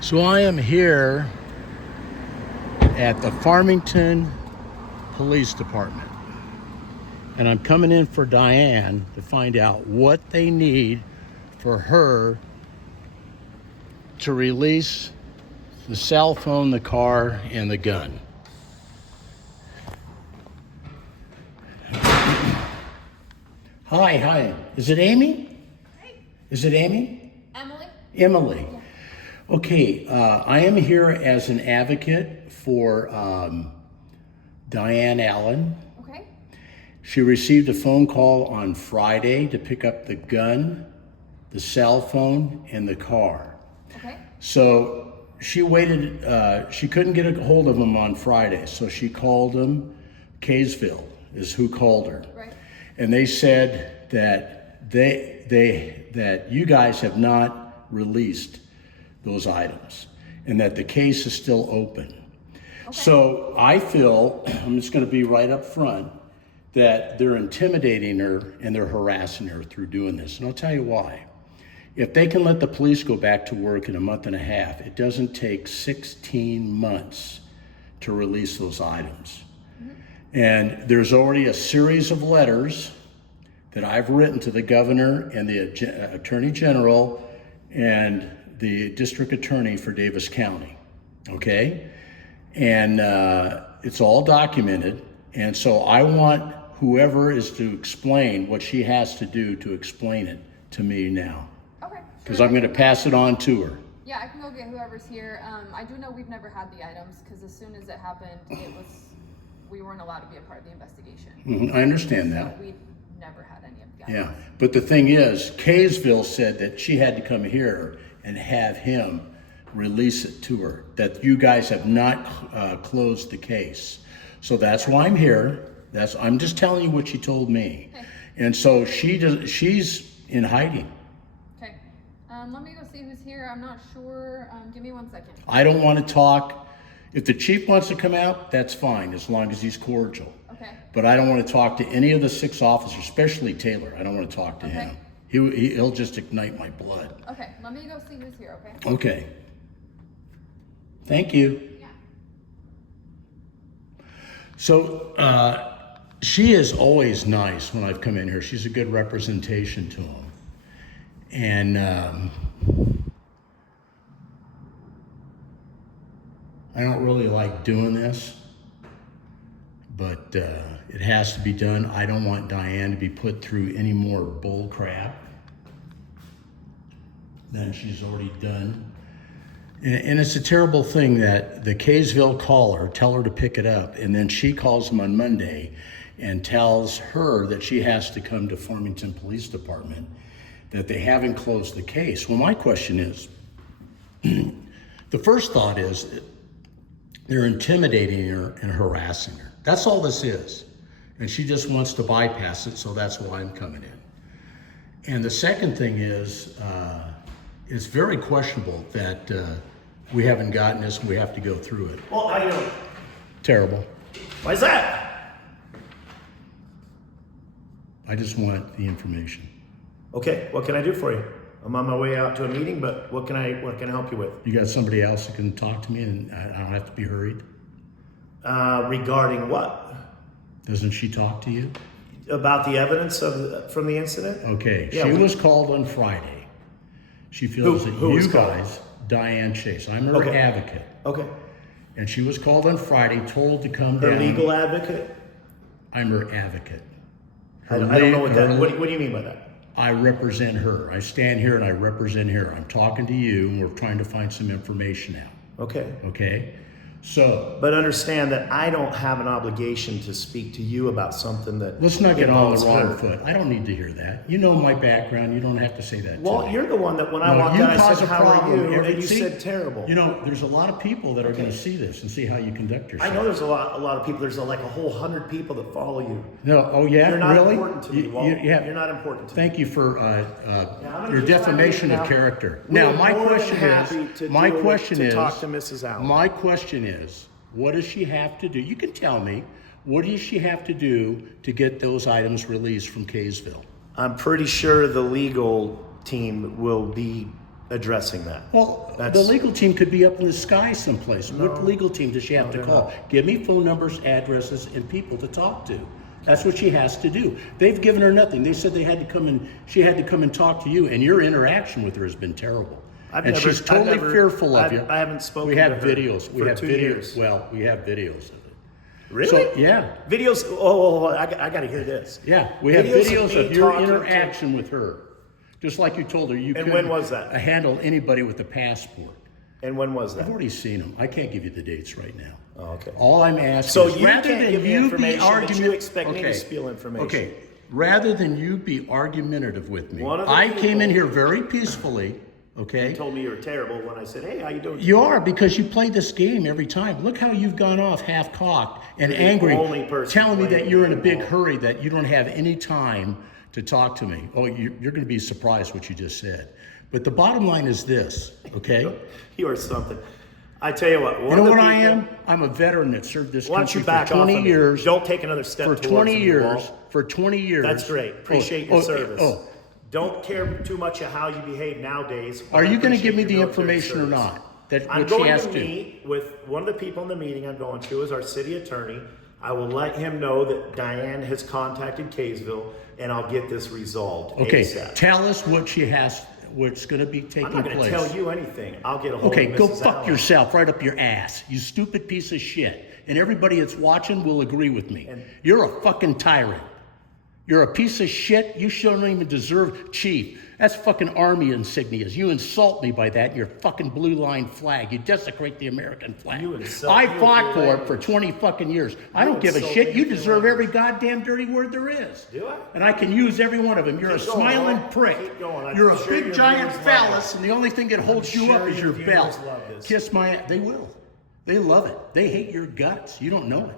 So I am here at the Farmington Police Department, and I'm coming in for Diane to find out what they need for her to release the cell phone, the car, and the gun. Hi. Is it Amy? Hey. Is it Amy? Emily? Emily. Yeah. Okay, I am here as an advocate for Diane Allan. Okay. She received a phone call on Friday to pick up the gun, the cell phone, and the car. Okay. So she waited, she couldn't get a hold of them on Friday, so she called them. Kaysville is who called her. Right. And they said that that you guys have not released those items and that the case is still open. Okay. So I feel, I'm just going to be right up front, that they're intimidating her and they're harassing her through doing this. And I'll tell you why. If they can let the police go back to work in a month and a half, it doesn't take 16 months to release those items. And there's already a series of letters that I've written to the governor and the attorney general and the district attorney for Davis County, okay? And it's all documented. And so I want whoever is to explain what she has to do to explain it to me now. Okay. Because Sure. I'm gonna pass it on to her. Yeah, I can go get whoever's here. I do know we've never had the items because as soon as it happened, we weren't allowed to be a part of the investigation. I understand that. So we've never had any of the Yeah, items. but the thing is, Kaysville said that she had to come here and have him release it to her, that you guys have not closed the case. So that's why I'm here. I'm just telling you what she told me. Okay. And so she's in hiding. Okay. Let me go see who's here. I'm not sure. Give me 1 second. I don't want to talk. If the chief wants to come out, that's fine, as long as he's cordial. Okay. But I don't want to talk to any of the 6 officers, especially Taylor. I don't want to talk to Okay. him. He'll just ignite my blood. Okay. Let me go see who's here, okay? Okay. Thank you. Yeah. So she is always nice when I've come in here. She's a good representation to him. And I don't really like doing this, but it has to be done. I don't want Diane to be put through any more bull crap than she's already done. And it's a terrible thing that the Kaysville caller, tell her to pick it up, and then she calls them on Monday and tells her that she has to come to Farmington Police Department, that they haven't closed the case. Well, my question is, the first thought is they're intimidating her and harassing her. That's all this is. And she just wants to bypass it, so that's why I'm coming in. And the second thing is, it's very questionable that we haven't gotten this and we have to go through it. Well, how you doing? Terrible. Why is that? I just want the information. Okay, what can I do for you? I'm on my way out to a meeting, but what can I help you with? You got somebody else that can talk to me and I don't have to be hurried? Regarding what? Doesn't she talk to you? About the evidence from the incident? Okay, Yeah, she was called on Friday. She feels that who was you called? guys, Diane Chase, I'm her Okay. advocate. Okay. And she was called on Friday, told to come Her down. legal advocate? I'm her advocate. I don't know what that. Her- What do you mean by that? I represent her. I stand here and I represent her. I'm talking to you and we're trying to find some information out, Okay. okay? So, But understand that I don't have an obligation to speak to you about something that. let's not get on the involves wrong her. foot. I don't need to hear that. You know my background. You don't have to say that to Well, me. you're the one that when I No, walked you in, I cause said, a "How are problem. you?" And you See, said, "Terrible." You know, there's a lot of people that are going to Okay. see this and see how you conduct yourself. I know there's a lot of people. There's like a whole 100 people that follow you. No, oh yeah, You're not really? important to me, Walt. yeah. You're not important to me. Thank you for I'm gonna your keep my defamation meeting of now. character. We're Now, my more than question happy is, to my do it, question to is, talk to Mrs. Allan. my question is, what does she have to do? You can tell me. What does she have to do to get those items released from Kaysville? I'm pretty sure the legal team will be addressing that. Well, That's- the legal team could be up in the sky someplace. What legal team does she have to they're call? not. Give me phone numbers, addresses, and people to talk to. That's what she has to do. They've given her nothing. They said she had to come and talk to you, and your interaction with her has been terrible. She's totally fearful of you. I haven't spoken We have to her videos. We for have 2 videos. years. Well, we have videos of it. Really? So, yeah. Videos. Oh, I got to hear this. Yeah, we have Videos videos of of me your talking to- interaction with her. Just like you told her you And couldn't when was that? handle anybody with a passport. And when was I've that? already seen them. I can't give you the dates right now. Oh, okay. All I'm asking So is you rather can't than give me you be information, but you argument, expect me to spill information. Okay, rather than you be argumentative with me, One of the I came in people- here very peacefully. Okay. You told me you were terrible when I said, "Hey, how you doing?" You are, because you play this game every time. Look how you've gone off half-cocked and You're the angry, only person telling me that playing you're in a the big game. hurry, that you don't have any time to talk to me. Oh, you're going to be surprised what you just said. But the bottom line is this, okay? You are something. I tell you what. You know what I am? I'm a veteran that served this Why don't country you for back off 20 of me? years. Don't take another step For towards 20 me, years. Walt. For 20 years. That's great. Appreciate your service. Oh, Don't care too much of how you behave nowadays. but are I you going to give appreciate me your the military information or service. not? That I'm what she going has to meet with one of the people in the meeting. I'm going to is our city attorney. I will let him know that Diane has contacted Kaysville, and I'll get this resolved. Okay, ASAP. tell us what's going to be taking I'm not going to place. tell you anything. I'll get a hold Okay, of go Mrs. fuck Allan. yourself right up your ass, you stupid piece of shit. And everybody that's watching will agree with me. You're a fucking tyrant. You're a piece of shit. You shouldn't even deserve chief. That's fucking army insignias. You insult me by that and your fucking blue line flag. You desecrate the American flag. You insult I me with fought your for it language. for 20 fucking years. I You don't give a insult shit. me You with your deserve every language. goddamn dirty word there is. Do I? And I can use every one of them. You're Keep a going, smiling Walt. prick. Keep going. I'm You're a sure big your giant viewers love phallus, it. and the only thing that holds you sure up is your your viewers belt. love this. Kiss my ass. They will. They love it. They hate your guts. You don't know it.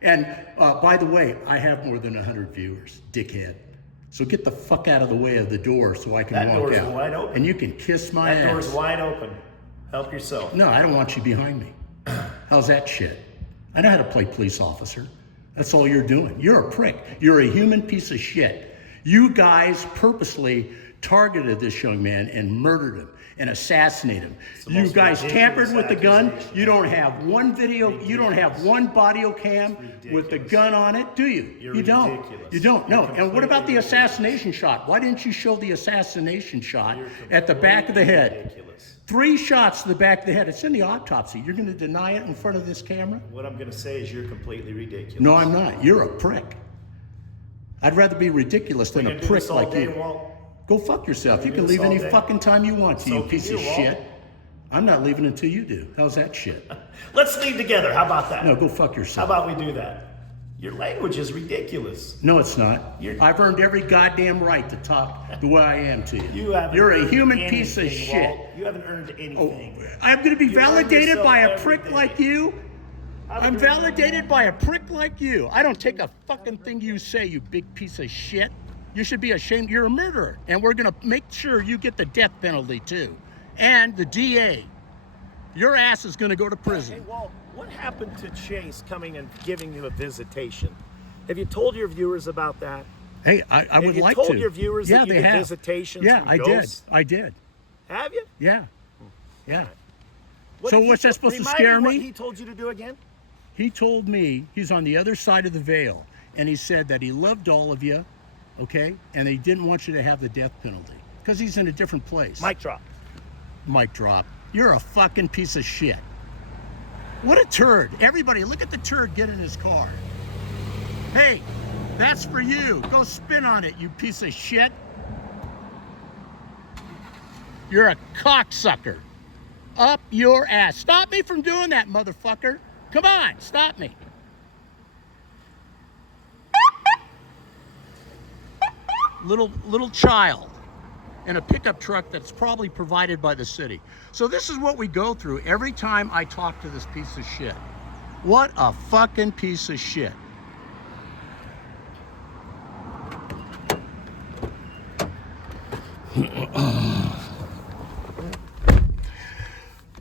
And by the way, I have more than 100 viewers, dickhead. So get the fuck out of the way of the door so I can That walk door's out. wide open. And you can kiss my That ass. door's wide open. Help yourself. No, I don't want you behind me. How's that shit? I know how to play police officer. That's all you're doing. You're a prick. You're a human piece of shit. You guys purposely targeted this young man and murdered him and assassinated him. the You most guys tampered with the gun. accusation. You don't have one video. You don't have one body cam with the ridiculous. gun on it, do you? You're you don't. ridiculous. You don't. No. You're And what about the completely assassination shot? Why didn't you show the assassination shot at the back of the head? Ridiculous. 3 shots to the back of the head. It's in the autopsy. You're going to deny it in front of this camera? What I'm going to say is you're completely ridiculous. No, I'm not. You're a prick. I'd rather be ridiculous than We're a gonna do prick this all like day, you. Walt. Go fuck yourself. You do can this leave all any day. fucking time you want to, So you can piece you, of Walt. shit. I'm not leaving until you do. How's that shit? Let's leave together. How about that? No, go fuck How yourself. about we do that? Your language is ridiculous. No, it's not. You're- I've earned every goddamn right to talk the way I am to you. You're a human piece of shit. You haven't earned Oh, anything. I'm going to be You earned validated yourself by a prick everything. like you? How I'm did you earn validated by a prick like you. I don't take a fucking thing you say, you big piece of shit. You should be ashamed. You're a murderer. And we're going to make sure you get the death penalty too. And the DA. Your ass is going to go to Hey, prison. Walt, what happened to Chase coming and giving you a visitation? Have you told your viewers about that? Hey, I would you like to. told your viewers yeah, that you they get have. visitations Yeah, from I ghosts? did. I did. Have you? Yeah. Yeah. What So did he what's that t- supposed to remind scare What me? he told you to do again? He told me he's on the other side of the veil, and he said that he loved all of you, okay, and he didn't want you to have the death penalty because he's in a different place. Mic drop. Mic drop. You're a fucking piece of shit. What a turd. Everybody, look at the turd get in his car. Hey, that's for you. Go spin on it, you piece of shit. You're a cocksucker. Up your ass. Stop me from doing that, motherfucker. Come on, stop me. Little child in a pickup truck that's probably provided by the city. So this is what we go through every time I talk to this piece of shit. What a fucking piece of shit.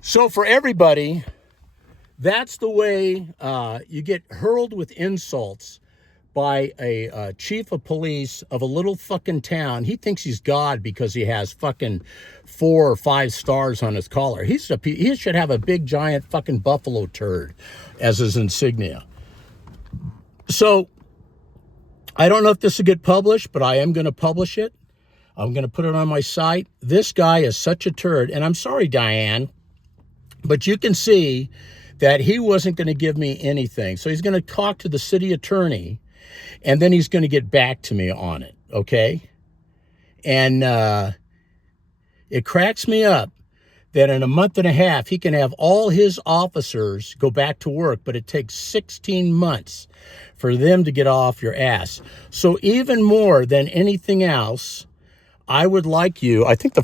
So for everybody, that's the way you get hurled with insults by a chief of police of a little fucking town. He thinks he's God because he has fucking 4 or 5 stars on his collar. He should have a big giant fucking buffalo turd as his insignia. So I don't know if this will get published, but I am going to publish it. I'm going to put it on my site. This guy is such a turd, and I'm sorry, Diane, but you can see that he wasn't going to give me anything. So he's going to talk to the city attorney, and then he's going to get back to me on it, okay? And it cracks me up that in a month and a half, he can have all his officers go back to work, but it takes 16 months for them to get off your ass. So even more than anything else, I would like you, I think the